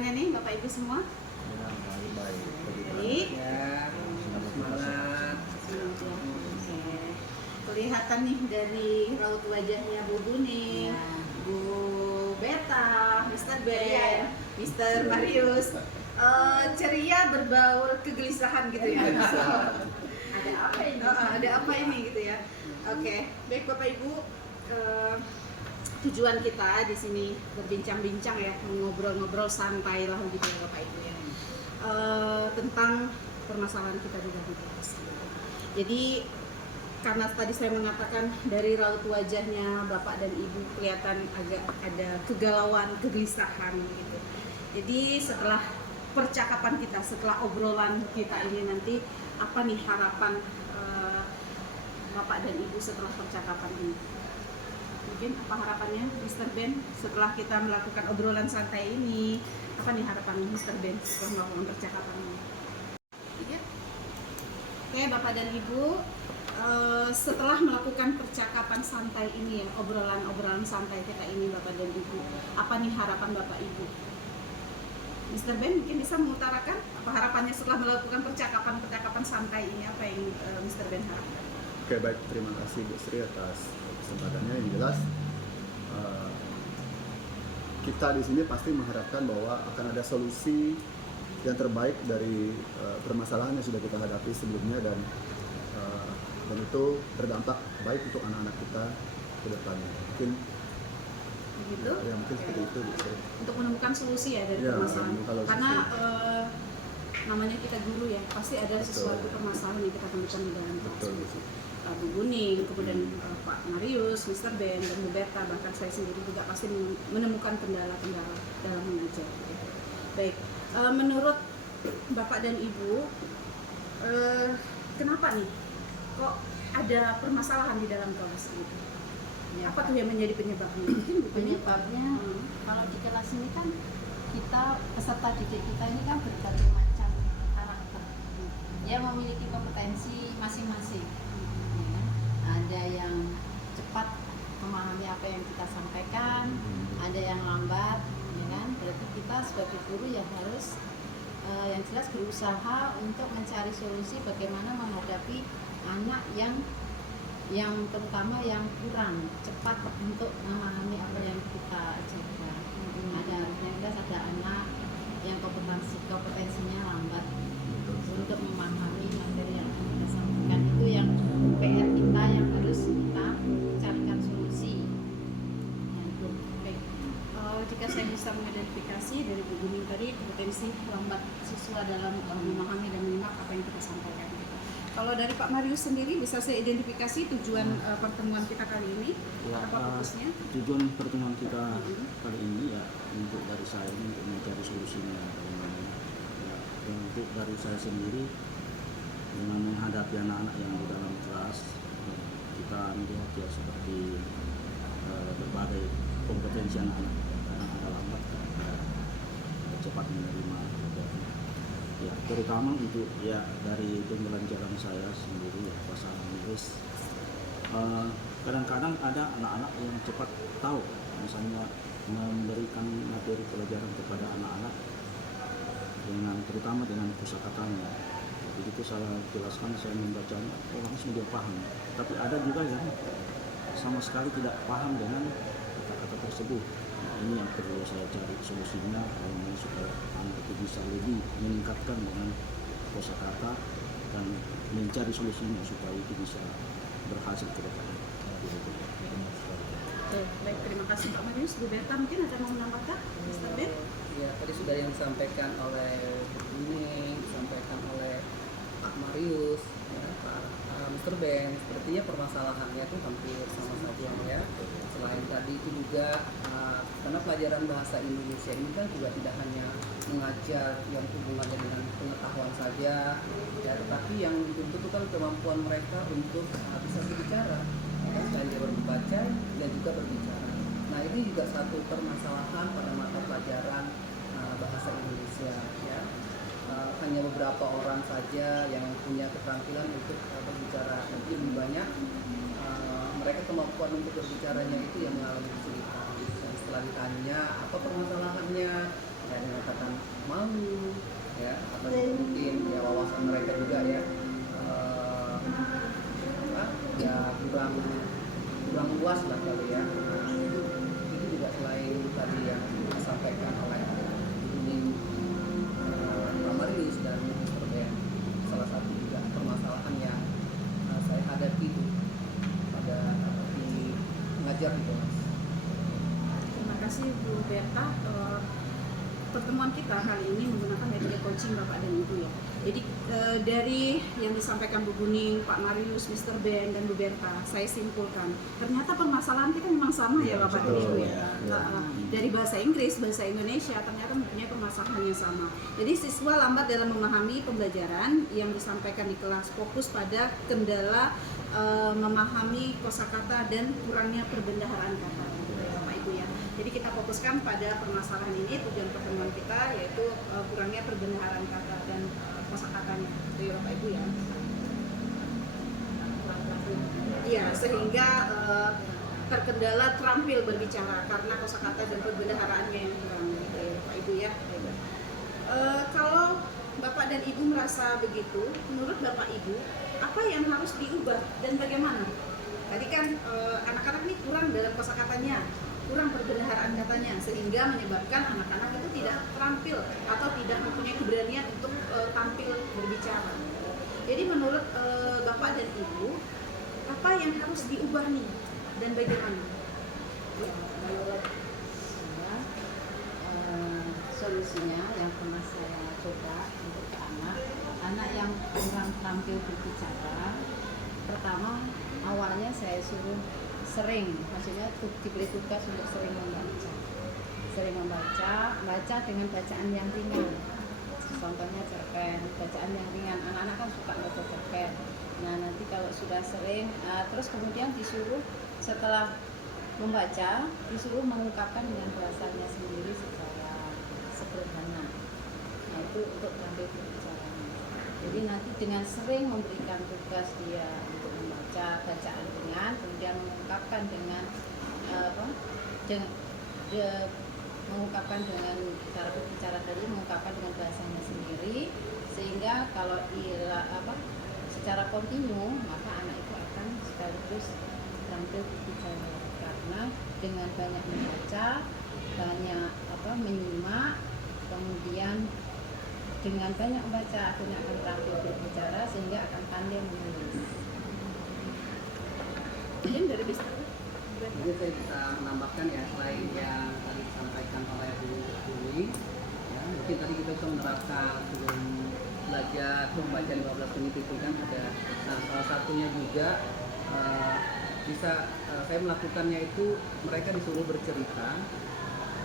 kabarnya nih Bapak Ibu semua? Baik. Baik. Ya, semangat. Oke. Kelihatan nih dari raut wajahnya Bu Buning, Bu Beta, Mr. Ben, Mr. Marius, ceria berbaur kegelisahan gitu ya. Ada apa ini? Ada apa ini gitu ya? Oke, baik Bapak Ibu. Tujuan kita di sini berbincang-bincang ya, ngobrol-ngobrol santai lah gitu ya Bapak Ibu ya, tentang permasalahan kita di dalam kelas. Jadi karena tadi saya mengatakan dari raut wajahnya Bapak dan Ibu kelihatan agak ada kegalauan, kegelisahan gitu. Jadi setelah percakapan kita, setelah obrolan kita ini nanti apa nih harapan Bapak dan Ibu setelah percakapan ini? Mungkin apa harapannya Mr. Ben setelah kita melakukan obrolan santai ini? Apa nih harapan Mr. Ben setelah melakukan percakapan ini? Ya. Oke Bapak dan Ibu, setelah melakukan percakapan santai ini ya, obrolan santai kita ini Bapak dan Ibu, apa nih harapan Bapak Ibu? Mr. Ben mungkin bisa mengutarakan apa harapannya setelah melakukan percakapan santai ini, apa yang Mr. Ben harapkan? Oke, baik, terima kasih Bu Sri atas kesempatannya. Yang jelas kita di sini pasti mengharapkan bahwa akan ada solusi yang terbaik dari permasalahan yang sudah kita hadapi sebelumnya dan itu berdampak baik untuk anak-anak kita ke depannya. Mungkin begitu? Ya, mungkin seperti itu Bu Sri. Untuk menemukan solusi ya dari Ya, permasalahan. Karena namanya kita guru ya, pasti ada sesuatu permasalahan yang kita temukan di dalam kelas. Bu Buning, kemudian Pak Marius, Mr. Ben, dan Bu Beta, bahkan saya sendiri juga pasti menemukan kendala-kendala dalam mengajar. Baik, menurut Bapak dan Ibu, kenapa nih kok ada permasalahan di dalam kelas itu? Ya, apa tuh yang menjadi penyebabnya? Mungkin penyebabnya kalau di kelas ini kan kita peserta didik kita ini kan berbagai macam karakter. Dia memiliki kompetensi masing-masing. Ada yang cepat memahami apa yang kita sampaikan, ada yang lambat, ya kan? Berarti kita sebagai guru ya harus yang jelas berusaha untuk mencari solusi bagaimana menghadapi anak yang terutama yang kurang cepat untuk memahami apa yang kita ajarkan. Ada yang jelas ada anak yang kompetensinya lambat untuk memahami materi yang kita sampaikan. Itu yang PR kita yang harus kita carikan solusi. Baik, jika saya bisa mengidentifikasi dari Bu Buning tadi kompetensi lambat siswa dalam memahami dan menyimak apa yang kita sampaikan. Kalau dari Pak Marius sendiri bisa saya identifikasi tujuan pertemuan kita kali ini, ya, apa fokusnya? Tujuan pertemuan kita kali ini ya untuk dari saya ini untuk mencari solusinya bagaimana. Ya, untuk dari saya sendiri dengan menghadapi anak-anak yang di dalam kelas kita melihat ya seperti berbagai kompetensi anak-anak kadang ada lambat, cepat menerima. Ya, terutama untuk ya dari pembelajaran saya sendiri ya bahasa Inggris, kadang-kadang ada anak-anak yang cepat tahu, misalnya memberikan materi pelajaran kepada anak-anak dengan terutama dengan kosakatanya. Begitu saya jelaskan, saya membacanya, langsung dia paham. Tapi ada juga yang sama sekali tidak paham dengan kata-kata tersebut. Ini yang perlu saya cari solusinya supaya anak itu bisa lebih meningkatkan dengan kosakata dan mencari solusinya supaya itu bisa berhasil ke depan. Baik, terima kasih Pak Marius. Bu Beta mungkin ada mau menambahkan, Mr. Ben? Ya, tadi sudah yang disampaikan oleh Bu Buning, disampaikan oleh Pak Marius, ya, Pak Mr. Ben. Sepertinya permasalahannya itu hampir sama saja ya. Selain tadi itu juga karena pelajaran bahasa Indonesia ini kan juga tidak hanya mengajar yang hubungannya dengan pengetahuan saja, ya, tetapi yang dituntut itu kan kemampuan mereka untuk bisa berbicara. Selain dia membaca, dia juga berbicara. Nah, ini juga satu permasalahan pada mata pelajaran bahasa Indonesia, ya. Hanya beberapa orang saja yang punya keterampilan untuk berbicara. Tapi lebih banyak mereka kemampuan untuk berbicaranya itu yang mengalami kesulitan. Dan setelah ditanya apa permasalahannya, ya dengan kata malu ya, atau juga mungkin ya wawasan mereka juga ya ya kurang luas lah kali ya. Nah, itu juga selain tadi yang disampaikan oleh ini Pak Marius dan Mr. Ben, salah satu juga permasalahan yang saya hadapi itu pada di mengajar di kelas. Terima kasih Bu Berta. Pertemuan kita kali ini menggunakan metode coaching Bapak dan Ibu ya. Jadi dari yang disampaikan Bu Guning, Pak Marius, Mr. Ben dan Bu Berta, saya simpulkan ternyata permasalahan kita memang sama ya Bapak dan Ibu ya. Dari bahasa Inggris, bahasa Indonesia ternyata mempunyai permasalahan yang sama. Jadi siswa lambat dalam memahami pembelajaran yang disampaikan di kelas, fokus pada kendala memahami kosakata dan kurangnya perbendaharaan kata Bapak Ibu ya. Jadi kita fokuskan pada permasalahan ini, tujuan pertemuan kita yaitu kurangnya perbendaharaan kata dan kosakatanya, itu ya Bapak Ibu ya. Iya, sehingga terkendala terampil berbicara karena kosakata dan perbendaharaannya yang kurang, gitu ya Bapak Ibu ya. Kalau Bapak dan Ibu merasa begitu, menurut Bapak Ibu apa yang harus diubah dan bagaimana? Tadi kan anak-anak ini kurang dalam kosakatanya, kurang perbendaharaan katanya, sehingga menyebabkan anak-anak itu tidak terampil atau tidak mempunyai keberanian untuk tampil berbicara. Jadi menurut Bapak dan Ibu, apa yang harus diubah nih dan bagaimana? Ya, menurut saya solusinya yang pernah saya coba untuk ke anak yang kurang terampil berbicara, pertama awalnya saya suruh sering, maksudnya diberi tugas untuk sering membaca dengan bacaan yang ringan. Contohnya cerpen, bacaan yang ringan. Anak-anak kan suka baca cerpen. Nah nanti kalau sudah sering, terus kemudian disuruh setelah membaca, disuruh mengungkapkan dengan bahasanya sendiri secara sederhana. Nah itu untuk terampil berbicaranya. Jadi nanti dengan sering memberikan tugas dia untuk membaca bacaan ringan, kemudian mengungkapkan dengan mengungkapkan dengan cara berbicara tadi, mengungkapkan dengan bahasanya sendiri, sehingga kalau secara kontinu maka anak itu akan sekaligus terampil berbicara, karena dengan banyak membaca, banyak menyimak, kemudian dengan banyak membaca akhirnya akan terampil berbicara sehingga akan pandai menulis. Mungkin dari Mr. Jadi saya bisa menambahkan ya, selain yang tadi disampaikan oleh Bu Uni, ya, mungkin tadi kita bisa menerapkan sebelum belajar membaca 15 menit itu kan ada. Nah salah satunya juga saya melakukannya itu mereka disuruh bercerita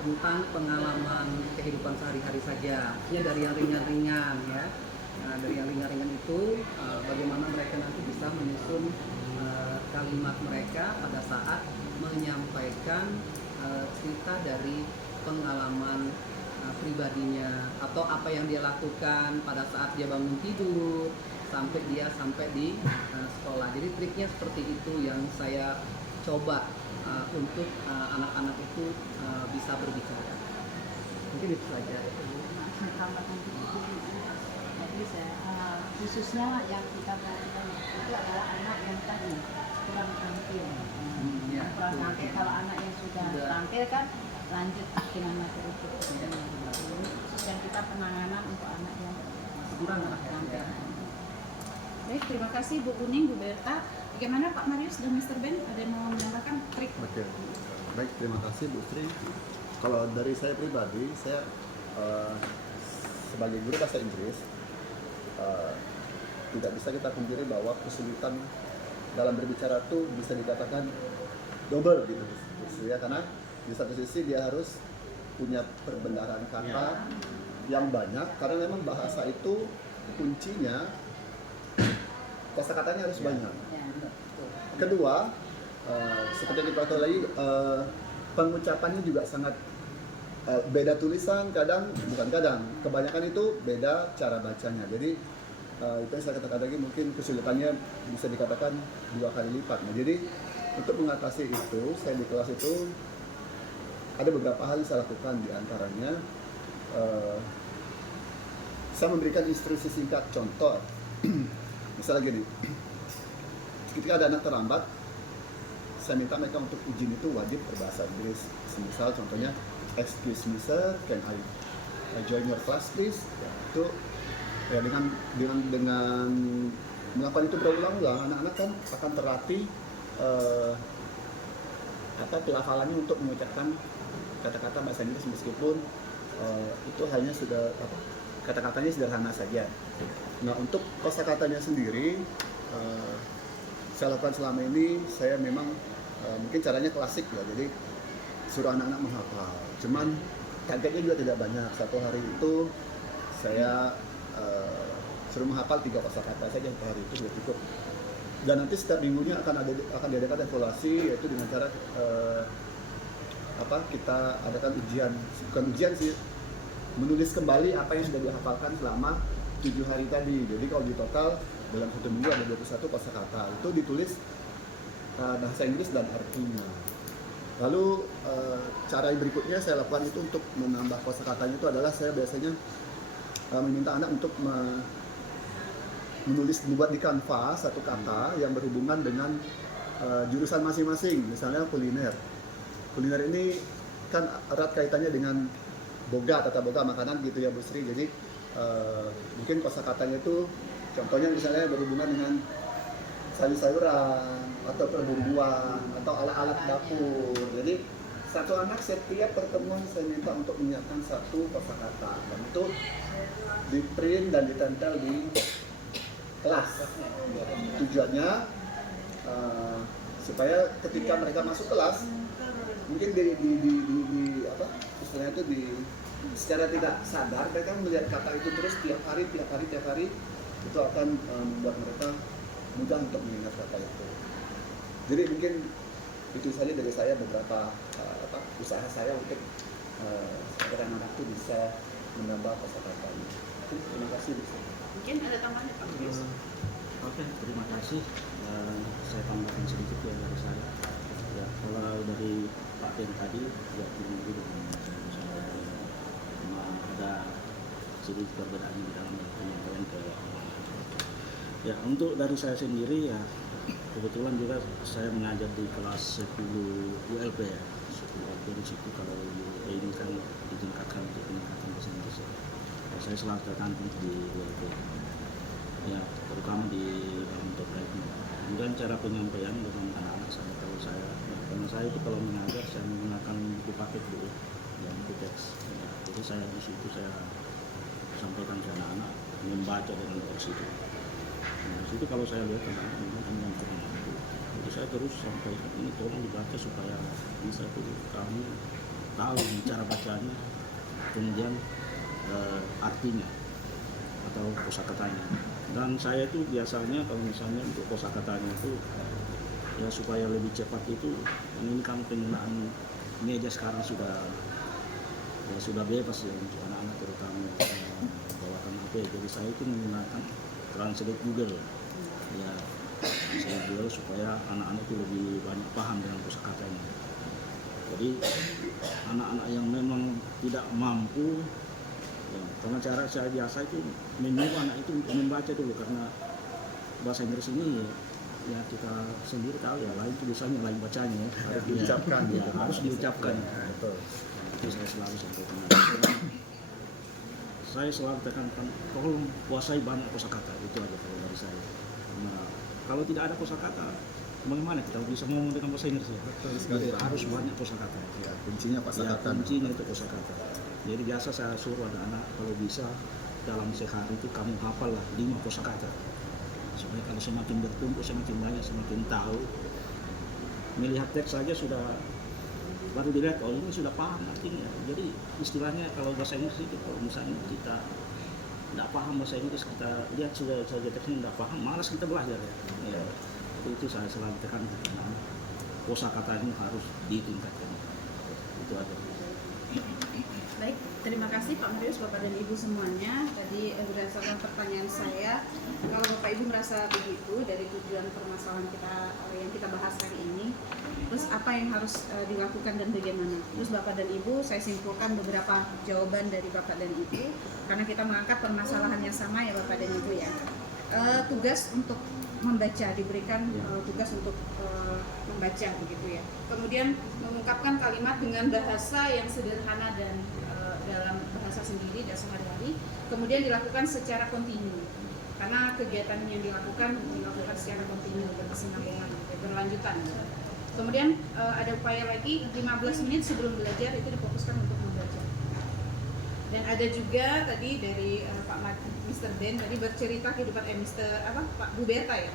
tentang pengalaman kehidupan sehari-hari saja, ya dari yang ringan-ringan ya. Nah, dari yang ringan-ringan itu bagaimana mereka nanti bisa menyusun kalimat mereka pada saat menyampaikan cerita dari pengalaman pribadinya, atau apa yang dia lakukan pada saat dia bangun tidur sampai di sekolah. Jadi triknya seperti itu yang saya coba untuk anak-anak itu bisa berbicara. Mungkin itu saja. Saya tambahkan sedikit. Jadi khususnya yang kita perhatikan itu adalah anak yang tadi kurang terampil. Ya, Kurang terampil, kalau anak yang sudah terampil kan lanjut dengan materi berikutnya. Khusus yang kita penanganan untuk anak yang kurang terampil. Baik, terima kasih Bu Kuning, Bu Berta. Bagaimana Pak Marius dan Mr. Ben? Ada yang mau menambahkan trik? Oke, baik, terima kasih Bu Sri. Kalau dari saya pribadi, saya sebagai guru bahasa Inggris tidak bisa kita pungkiri bahwa kesulitan dalam berbicara itu bisa dikatakan double gitu ya, karena di satu sisi dia harus punya perbendaharaan kata yang banyak, karena memang bahasa itu kuncinya kosakatanya harus banyak. Kedua, seperti yang kita tahu lagi, pengucapannya juga sangat beda tulisan, kebanyakan itu beda cara bacanya. Jadi itu yang saya katakan lagi, mungkin kesulitannya bisa dikatakan 2 kali lipat. Nah, jadi untuk mengatasi itu, saya di kelas itu ada beberapa hal yang saya lakukan, di antaranya eh, saya memberikan instruksi singkat contoh. Misalnya gini, ketika ada anak terlambat, saya minta mereka untuk izin itu wajib berbahasa Inggris. Misal contohnya, excuse me sir, can I join your class please? Ya, itu ya dengan melakukan itu berulang-ulang, anak-anak kan akan terlatih pelafalannya untuk mengucapkan kata-kata bahasa Inggris meskipun itu hanya sudah kata-katanya sederhana saja. Nah, untuk kosakatanya sendiri saya lakukan selama ini, saya memang mungkin caranya klasik ya, jadi suruh anak-anak menghafal. Cuman targetnya juga tidak banyak. Satu hari itu saya suruh menghafal 3 kosakata saja per hari, itu sudah cukup. Dan nanti setiap minggunya akan diadakan evaluasi, yaitu dengan cara kita adakan ujian, bukan ujian sih, menulis kembali apa yang sudah dihafalkan selama 7 hari tadi. Jadi kalau di total dalam 1 minggu ada 21 kosakata, itu ditulis bahasa Inggris dan artinya. Lalu cara berikutnya saya lakukan itu untuk menambah kosakatanya itu adalah saya biasanya meminta anak untuk membuat di Canva satu kata yang berhubungan dengan jurusan masing-masing. Misalnya kuliner. Kuliner ini kan erat kaitannya dengan boga, tata boga makanan gitu ya Bu Sri. Jadi mungkin kosakatanya itu contohnya misalnya berhubungan dengan sayur-sayuran atau perburuan atau alat-alat dapur. Jadi satu anak setiap pertemuan saya minta untuk menyiapkan 1 kosakata, dan itu di print dan ditempel di kelas. Tujuannya supaya ketika mereka masuk kelas mungkin istilahnya itu secara tidak sadar mereka melihat kata itu terus tiap hari itu akan membuat mereka mudah untuk mengingat kata itu. Jadi mungkin itu saja dari saya, beberapa usaha saya untuk agar anak-anak itu bisa menambah kosakatanya. Terima kasih. Mungkin ada tambahan Pak Marius? Oke, terima kasih. Saya tambahkan sedikit ya dari saya. Ya, kalau dari Pak Ben tadi ya ini ada sedikit perbedaan di dalam penyampaian ke ya. Untuk dari saya sendiri ya, kebetulan juga saya mengajar di kelas 10 ULP ya. 10 ULP di situ, kalau ULP ini kan ditingkatkan untuk peningkatan bahasa Inggris ya. Saya selalu terkantung di ULP ya, terutama di dalam topik. Kemudian cara penyampaian dengan anak-anak saya, kalau saya, karena saya itu kalau mengajar saya menggunakan buku paket dulu yang buku teks ya. Jadi saya di situ saya sampaikan ke anak-anak membaca dengan teks itu. Nah, di situ kalau saya lihat anak-anak yang kurang mampu, jadi saya terus sampaikan ini tolong dibaca supaya bisa tuh kamu tahu cara bacanya, kemudian artinya atau kosakatanya. Dan saya itu biasanya kalau misalnya untuk kosakatanya itu ya supaya lebih cepat itu, ini kan penggunaan media sekarang sudah bebas ya untuk anak-anak, terutama bawakan HP. Jadi saya itu menggunakan translate Google ya, saya Google supaya anak-anak itu lebih banyak paham dengan kosakatanya. Jadi anak-anak yang memang tidak mampu ya, karena cara saya biasa itu menyuruh anak itu untuk membaca dulu, karena bahasa Inggris ini ya kita sendiri tahu ya, lain tulisannya lain bacanya ya, Harus diucapkan ya, gitu. harus diucapkan. Betul. Itu saya selalu sampaikan. Saya selalu tekankan tolong kuasai banyak kosakata, itu aja kalau dari saya. Nah, kalau tidak ada kosakata bagaimana kita bisa ngomong dengan bahasa Inggris ya? Betul sekali. Harus banyak kosakata. Ya, kuncinya Ya, kosakata. kuncinya itu kosakata. Jadi biasa saya suruh anak-anak kalau bisa dalam sehari itu kamu hafal lah 5 kosakata. Supaya kalau semakin bertumpuk, semakin banyak, semakin tahu. Melihat teks saja sudah baru dilihat, oh ini sudah paham artinya. Jadi istilahnya kalau bahasa Inggris itu kalau misalnya kita tidak paham bahasa Inggris, kita lihat sudah saja teksnya tidak paham, malas kita belajar ya. Ya. Itu saya selalu tekankan karena kosakatanya harus ditingkatkan. Itu aja. Baik, terima kasih Pak Marius, Bapak dan Ibu semuanya. Tadi berdasarkan pertanyaan saya, kalau Bapak Ibu merasa begitu dari tujuan permasalahan kita yang kita bahas hari ini, terus apa yang harus dilakukan dan bagaimana. Terus Bapak dan Ibu, saya simpulkan beberapa jawaban dari Bapak dan Ibu karena kita mengangkat permasalahan yang sama ya Bapak dan Ibu ya. Tugas untuk membaca, diberikan tugas untuk membaca begitu ya. Kemudian mengungkapkan kalimat dengan bahasa yang sederhana dan dalam bahasa sendiri dan sehari-hari. Kemudian dilakukan secara kontinu. Karena kegiatan yang dilakukan secara kontinu, berkesinambungan, berlanjutan. Kemudian ada upaya lagi 15 menit sebelum belajar itu difokuskan untuk membaca. Dan ada juga tadi dari Pak Mr. Ben tadi bercerita kehidupan Pak Bu Berta ya,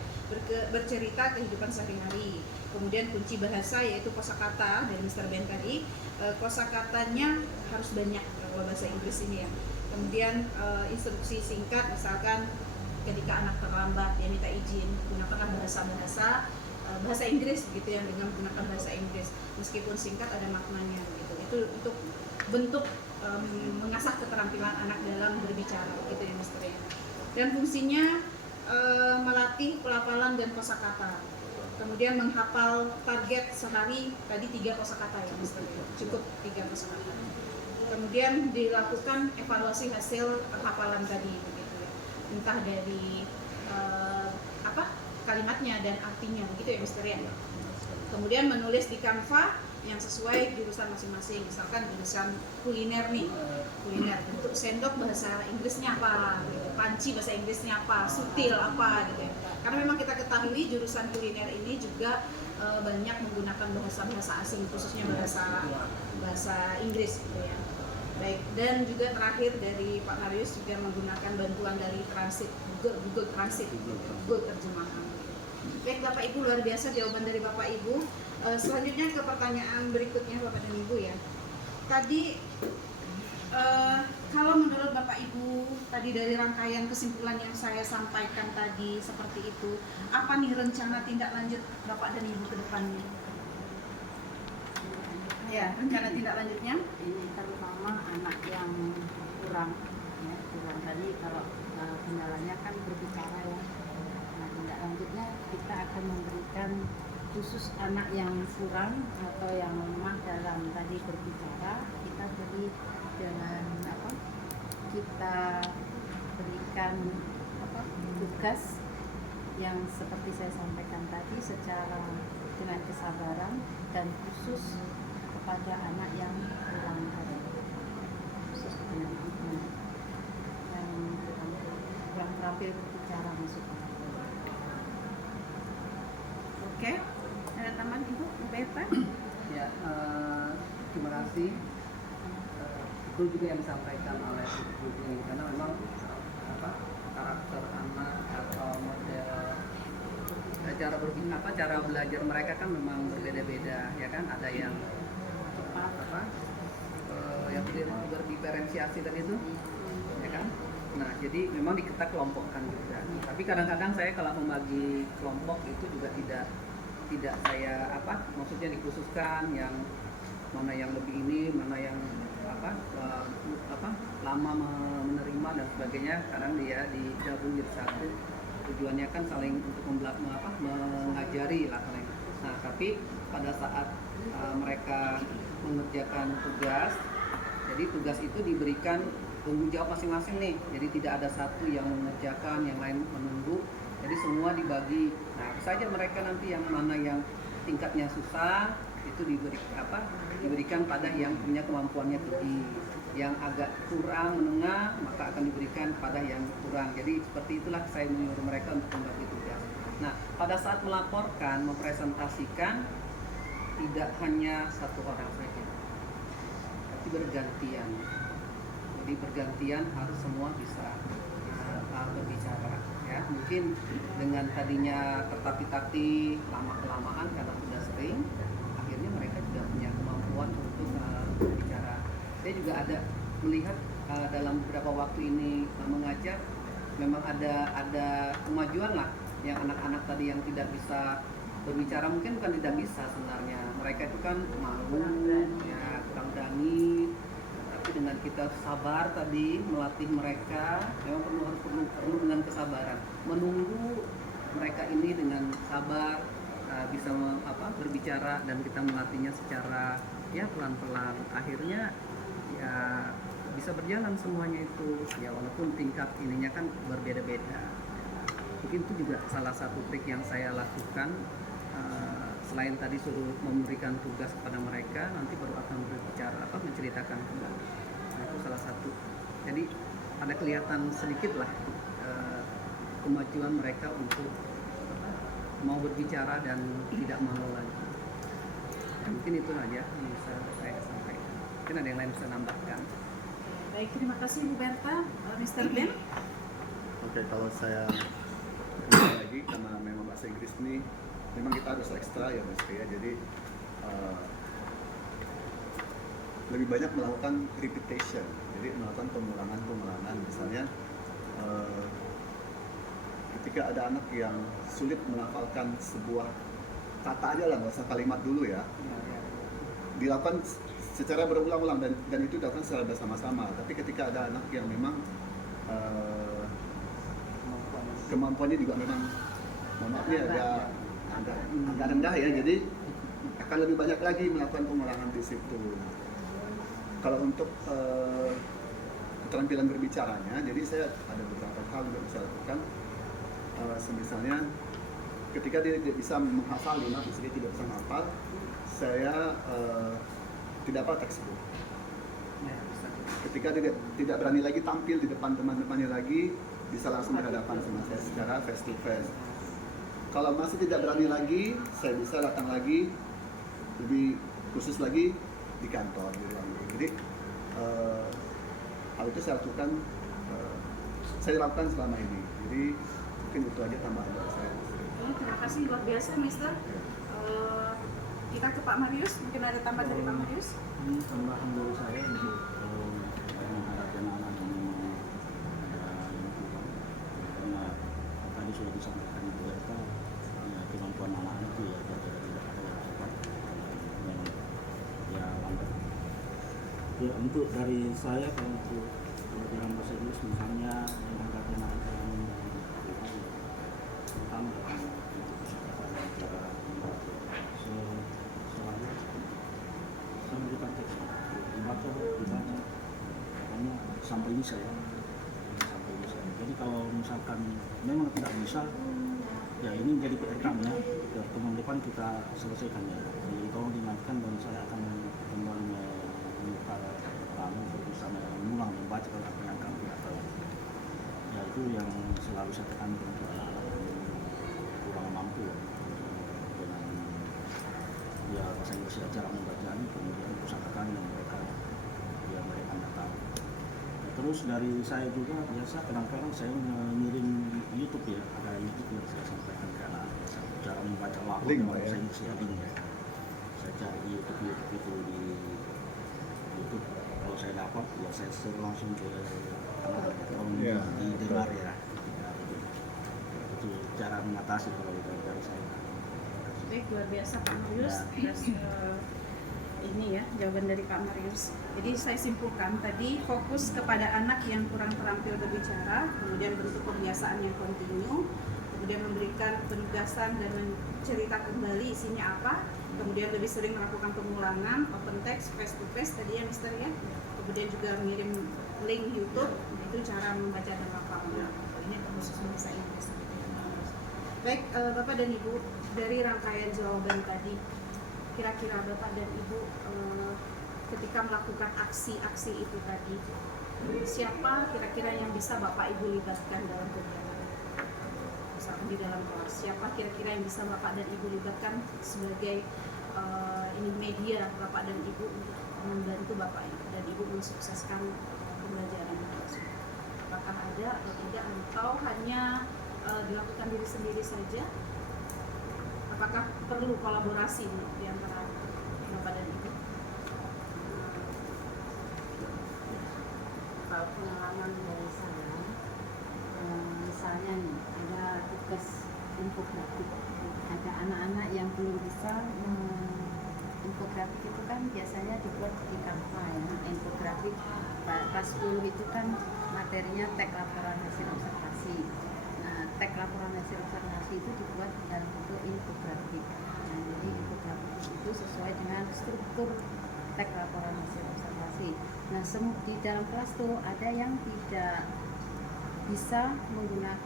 bercerita kehidupan sehari-hari. Kemudian kunci bahasa yaitu kosakata dari Mr. Ben tadi. Kosakatanya harus banyak kalau bahasa Inggris ini ya. Kemudian instruksi singkat misalkan ketika anak terlambat dia minta izin, gunakanlah bahasa Inggris gitu ya, dengan menggunakan bahasa Inggris meskipun singkat ada maknanya gitu. Itu untuk bentuk mengasah keterampilan anak dalam berbicara gitu ya Mister ya. Dan fungsinya melatih pelafalan dan kosakata. Kemudian menghafal target sehari tadi 3 kosakata ya Mister ya. Cukup 3 kosakata. Kemudian dilakukan evaluasi hasil hafalan tadi begitu ya. Entah dari kalimatnya dan artinya begitu ya Mister ya. Kemudian menulis di Canva yang sesuai jurusan masing-masing. Misalkan jurusan kuliner nih, kuliner bentuk sendok bahasa Inggrisnya apa, gitu. Panci bahasa Inggrisnya apa, sutil apa gitu ya. Karena memang kita ketahui jurusan kuliner ini juga banyak menggunakan bahasa-bahasa asing, khususnya bahasa Inggris gitu ya. Baik, dan juga terakhir dari Pak Marius juga menggunakan bantuan dari transit Google Transit, Google terjemahan. Baik Bapak Ibu, luar biasa jawaban dari Bapak Ibu. Selanjutnya ke pertanyaan berikutnya Bapak dan Ibu ya. Tadi kalau menurut Bapak Ibu tadi dari rangkaian kesimpulan yang saya sampaikan tadi seperti itu, apa nih rencana tindak lanjut Bapak dan Ibu ke depannya? Ya, rencana tindak lanjutnya? Ini terutama anak yang kurang tadi kalau kendalanya kan berbicara ya. Nah, tindak lanjutnya kita akan memberikan khusus anak yang kurang atau yang lemah dalam tadi berbicara, kita beri dengan kita berikan tugas yang seperti saya sampaikan tadi secara dengan kesabaran dan khusus kepada anak yang kurang tadi, khusus dengan yang kurang terampil berbicara maksudnya. Oke. Ada tambahan Ibu Berta? Ya, terima kasih. Itu juga yang disampaikan oleh Ibu ini karena memang karakter anak atau model cara belajar mereka kan memang berbeda-beda ya kan, ada yang cepat yang berdiferensiasi tadi itu ya kan. Nah, jadi memang kita kelompokkan juga. Tapi kadang-kadang saya kalau membagi kelompok itu juga tidak saya maksudnya dikhususkan yang mana yang lebih ini, mana yang lama menerima dan sebagainya. Kadang dia digabung jadi satu. Tujuannya kan saling untuk mengajari lah paling. Nah, tapi pada saat mereka mengerjakan tugas, jadi tugas itu diberikan tanggung jawab masing-masing nih. Jadi tidak ada satu yang mengerjakan, yang lain menunggu. Jadi semua dibagi. Nah, saja mereka nanti yang mana yang tingkatnya susah itu diberikan pada yang punya kemampuannya tinggi. Yang agak kurang menengah maka akan diberikan pada yang kurang. Jadi seperti itulah saya menyuruh mereka untuk membagi tugas. Nah, pada saat melaporkan, mempresentasikan tidak hanya satu orang saja, tapi bergantian. Jadi bergantian harus semua bisa berbicara ya. Mungkin dengan tadinya tertatih-tatih lama-kelamaan karena sudah sering, akhirnya mereka juga punya kemampuan untuk berbicara. Saya juga ada melihat dalam beberapa waktu ini mengajar, memang ada kemajuan lah yang anak-anak tadi yang tidak bisa berbicara, mungkin bukan tidak bisa sebenarnya, mereka itu kan malu ya, kurang berani. Tapi dengan kita sabar tadi melatih mereka, memang perlu dengan kesabaran, menunggu mereka ini dengan sabar bisa berbicara dan kita melatihnya secara ya pelan-pelan, akhirnya ya bisa berjalan semuanya itu ya, walaupun tingkat ininya kan berbeda-beda. Mungkin itu juga salah satu trik yang saya lakukan, selain tadi suruh memberikan tugas kepada mereka, nanti baru akan berbicara menceritakan kembali. Nah, itu salah satu. Jadi ada kelihatan sedikit lah kemajuan mereka untuk mau berbicara dan tidak malu lagi. Ya, mungkin itu aja yang bisa saya sampaikan. Mungkin ada yang lain bisa nambahkan. Baik, terima kasih Bu Berta. Mr. Ben. Oke, kalau saya kembali lagi karena memang bahasa Inggris ini memang kita harus ekstra ya Mas ya. Jadi lebih banyak melakukan repetition. Jadi melakukan pengulangan. Misalnya ketika ada anak yang sulit melafalkan sebuah kata aja lah, nggak usah kalimat dulu ya, dilakukan secara berulang-ulang dan itu dilakukan secara bersama-sama. Tapi ketika ada anak yang memang kemampuannya juga memang agak rendah ya, jadi akan lebih banyak lagi melakukan pengulangan di situ. Kalau untuk keterampilan berbicaranya, jadi saya ada beberapa hal yang bisa lakukan. Misalnya ketika dia tidak bisa menghafal lima, dia tidak bisa menghafal, saya tidak apa textbook. Ketika tidak berani lagi tampil di depan teman-temannya lagi, bisa langsung berhadapan sama saya secara face to face. Kalau masih tidak berani lagi, saya bisa datang lagi, lebih khusus lagi di kantor di ruang guru. Jadi hal itu saya lakukan selama ini. Jadi mungkin itu aja tambahan dari saya. Terima kasih luar biasa, Mister. Kita ke Pak Marius, mungkin ada tambahan dari Pak Marius. Ini tambahan dari saya untuk menghadapi anak-anak yang memang ada lingkungan, karena tadi sudah disampaikan di Berta, ya, kemampuan anak-anak itu ya tidak ada yang cepat dan ya lambat. Ya, untuk dari saya kalau untuk pelajaran bahasa Inggris misalnya menghadapi anak-anak yang terutama dalam kosakata dan cara membaca, selalu saya memberikan teks dibaca hanya sampai bisa ya, sampai bisa. Jadi kalau misalkan memang tidak bisa, ya ini menjadi PR kami ya, pertemuan depan kita selesaikan ya. Jadi tolong diingatkan dan saya akan kembali membuka kamu berusaha mengulang membaca apa yang kami atau ya itu yang selalu saya tekankan untuk anak-anak yang kurang mampu ya, dengan ya bahasa Inggris ya, cara membacanya, kemudian kosakata yang mereka nggak tahu. Nah, terus dari saya juga biasa kadang-kadang saya mengirim YouTube ya, ada YouTube yang saya sampaikan ke anak cara membaca waktu Link, dengan bahasa ya? Inggris ya, link ya. Saya cari di YouTube itu di YouTube, kalau saya dapat ya saya suruh langsung ke anak didengar ya. Itu cara mengatasi kalau dari saya. Baik, luar biasa Pak Marius. Terus, ini ya jawaban dari Pak Marius. Jadi saya simpulkan tadi fokus kepada anak yang kurang terampil berbicara, kemudian bentuk kebiasaan yang kontinu, kemudian memberikan penugasan dan mencerita kembali isinya apa, kemudian lebih sering melakukan pengulangan, open text, face to face tadi ya Mister ya, kemudian juga mengirim link YouTube, itu cara membaca dan hafalnya. Ini khusus bahasa Inggris. Baik, Bapak dan Ibu, dari rangkaian jawaban tadi, kira-kira Bapak dan Ibu ketika melakukan aksi-aksi itu tadi, siapa kira-kira yang bisa Bapak Ibu libatkan dalam kegiatan? Misalkan di dalam kelas, siapa kira-kira yang bisa Bapak dan Ibu libatkan sebagai ini media Bapak dan Ibu untuk membantu Bapak dan Ibu mensukseskan pembelajaran tersebut? Apakah ada atau tidak, atau hanya dilakukan diri sendiri saja? Apakah perlu kolaborasi di antara Bapak dan Ibu? Kalau pengalaman dari saya, misalnya nih ada tugas infografik, ada anak-anak yang belum bisa infografik itu kan biasanya dibuat di Canva ya. Infografik kelas 10 itu kan materinya teks laporan hasil observasi. Nah teks laporan hasil observasi itu dibuat dalam bentuk infografik. Nah, jadi infografik itu sesuai dengan struktur teks laporan hasil observasi. Nah, di dalam kelas tuh ada yang tidak bisa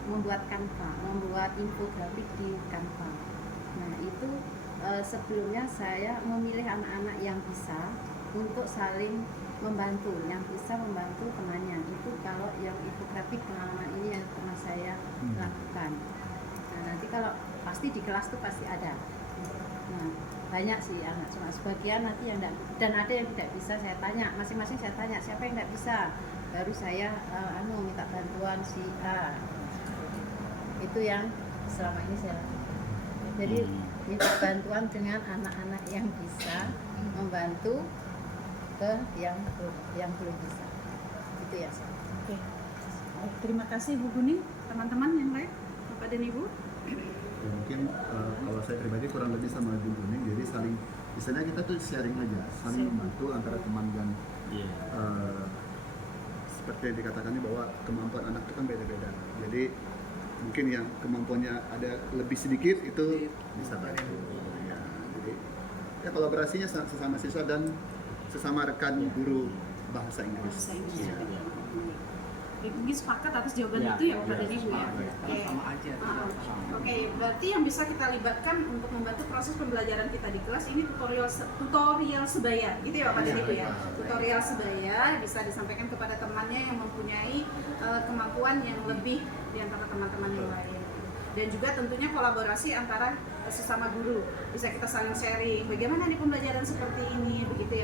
membuat Canva, membuat infografik di Canva. Nah, itu sebelumnya saya memilih anak-anak yang bisa untuk saling membantu, yang bisa membantu temannya. Itu kalau yang infografik pengalaman ini yang pernah saya lakukan. Nah, nanti kalau pasti di kelas tuh pasti ada. Nah, banyak sih anak, cuma sebagian nanti yang enggak, dan ada yang tidak bisa saya tanya, masing-masing saya tanya siapa yang tidak bisa, baru saya minta bantuan si A. Itu yang selama ini saya lakukan. Jadi minta bantuan dengan anak-anak yang bisa membantu ke yang belum bisa. Itu ya. Oke. Baik, terima kasih Bu Guning. Teman-teman yang lain, Bapak dan Ibu. Ya, mungkin kalau saya pribadi kurang lebih sama Bu Guning, jadi saling, misalnya kita tuh sharing aja, saling membantu antara teman dan Iya. seperti yang dikatakannya bahwa kemampuan anak itu kan beda-beda. Jadi mungkin yang kemampuannya ada lebih sedikit itu bisa bantu. Ya, jadi ya kolaborasinya sesama siswa dan sesama rekan guru bahasa Inggris. Bahasa Inggris. Iya. Mungkin sepakat atas jawaban Ya, itu ya Bapak dan Ibu ya. Karena sama aja. Oke, berarti yang bisa kita libatkan untuk membantu proses pembelajaran kita di kelas ini tutorial sebaya, gitu ya Bapak dan Ibu ya. Tutorial sebaya bisa disampaikan kepada temannya yang mempunyai kemampuan yang lebih di antara teman-teman yang lain. Dan juga tentunya kolaborasi antara sesama guru, bisa kita saling sharing bagaimana nih pembelajaran seperti ini, begitu ya